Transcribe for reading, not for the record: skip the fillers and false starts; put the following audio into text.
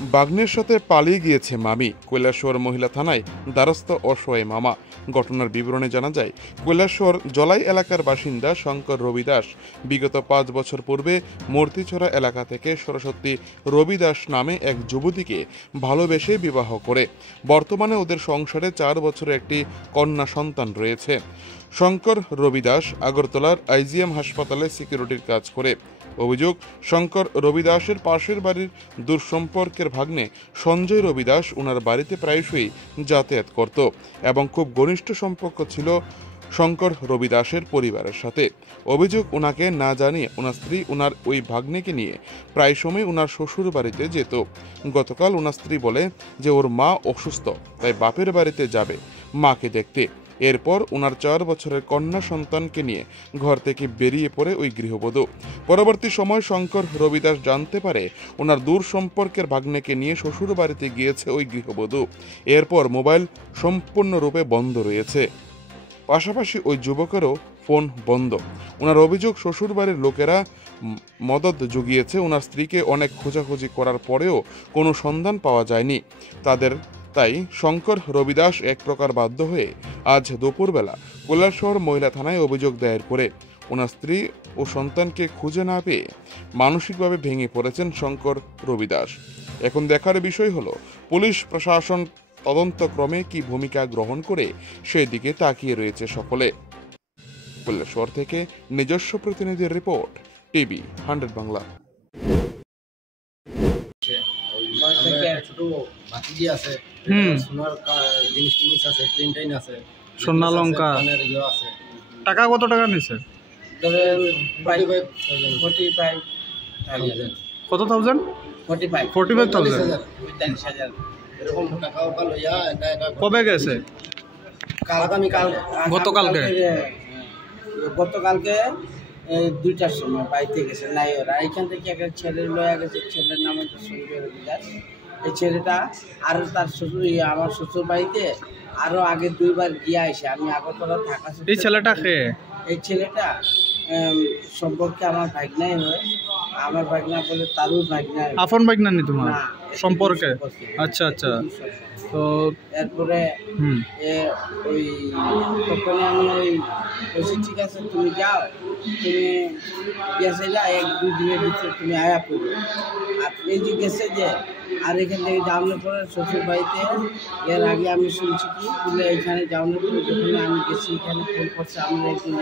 বাগ্নের সাথে পালিয়ে গিয়েছে মামি। কৈলাসহর মহিলা থানায় দ্বারস্থ অসহায় মামা। ঘটনার বিবরণে জানা যায়, কৈলাসহর জলাই এলাকার বাসিন্দা শঙ্কর রবি দাস বিগত 5 বছর পূর্বে মূর্তিছড়া এলাকা থেকে সরস্বতী রবি দাস নামে এক যুবতীকে ভালোবেসে বিবাহ করে। বর্তমানে ওদের সংসারে 4 বছরের একটি কন্যা সন্তান রয়েছে। শঙ্কর রবি দাস আগরতলার আইজিএম হাসপাতালে সিকিউরিটির কাজ করে। অভিযোগ, শঙ্কর রবি দাসের পাশের বাড়ির দূরসম্পর্কের ভাগ্নে সঞ্জয় রবি দাস ওনার বাড়িতে প্রায়শই যাতায়াত করত এবং খুব ঘনিষ্ঠ সম্পর্ক ছিল শঙ্কর রবি দাসের পরিবারের সাথে। অভিযোগ, ওনাকে না জানিয়ে ওনার স্ত্রী ওনার ওই ভাগ্নেকে নিয়ে প্রায় সময় ওনার শ্বশুর বাড়িতে যেত। গতকাল ওনার স্ত্রী বলে যে ওর মা অসুস্থ, তাই বাপের বাড়িতে যাবে মাকে দেখতে। এরপর ওনার 4 বছরের কন্যা সন্তানকে নিয়ে ঘর থেকে বেরিয়ে পড়ে ওই গৃহবধূ। পরবর্তী সময় শঙ্কর রবি দাস জানতে পারে ওনার দূর সম্পর্কের ভাগ্নেকে নিয়ে শ্বশুর বাড়িতে গিয়েছে ওই গৃহবধূ। এরপর মোবাইল সম্পূর্ণরূপে বন্ধ রয়েছে, পাশাপাশি ওই যুবকেরও ফোন বন্ধ। ওনার অভিযোগ, শ্বশুর বাড়ির লোকেরা মদত জুগিয়েছে ওনার স্ত্রীকে অনেক খোঁজাখুঁজি করার পরেও কোনো সন্ধান পাওয়া যায়নি তাই শঙ্কর রবি দাস এক প্রকার বাধ্য হয়ে আজ দুপুরবেলা কৈলাসহর মহিলা থানায় অভিযোগ দায়ের করে ওনার স্ত্রী ও সন্তানকে খুঁজে না পেয়ে মানসিকভাবে ভেঙে পড়েছেন শঙ্কর রবি দাস। এখন দেখার বিষয় হলো পুলিশ প্রশাসন তদন্তক্রমে কি ভূমিকা গ্রহণ করে সেই দিকে তাকিয়ে রয়েছে সকলে। কৈলাসহর থেকে নিজস্ব প্রতিনিধির রিপোর্ট, টিভি 100 বাংলা। টাকা কত টাকা নিছে? কত থাউজেন্ড? 45,000। কবে গেছে? গতকালকে 2টার সময় বাড়িতে গেছে নাই ওরা। এইখান থেকে একটা ছেলে লয়া গেছে, ছেলের নাম হচ্ছে সঞ্জয় রবি দাস। এই ছেলেটা আর তার শ্বশুর আমার শ্বশুর বাড়িতে আরো আগে 2বার গিয়ে আসে। আমি আগরতলা থাকা। এই ছেলেটা কে? এই ছেলেটা সম্পর্কে আমার ভাগনাই হয়। আমার ভাগনা বলে তারও ভাগনা। আপন ভাগনা নি তোমার সম্পর্কে? আচ্ছা আচ্ছা। তো এরপরে ওই তখন আমি ওই বলছি, ঠিক আছে তুমি যাও, তুমি গেছে যা 1-2 দিনের ভিতরে তুমি আয়া পড়বে। আর এই যে গেছে যে আর এখান থেকে যাওয়ানোর পরে শ্বশুর বাড়িতে এর আগে আমি শুনছি কি বলে এখানে যাওয়ানোর পরে যখন আমি গেছি এখানে ফোন করছে আমরা একদিন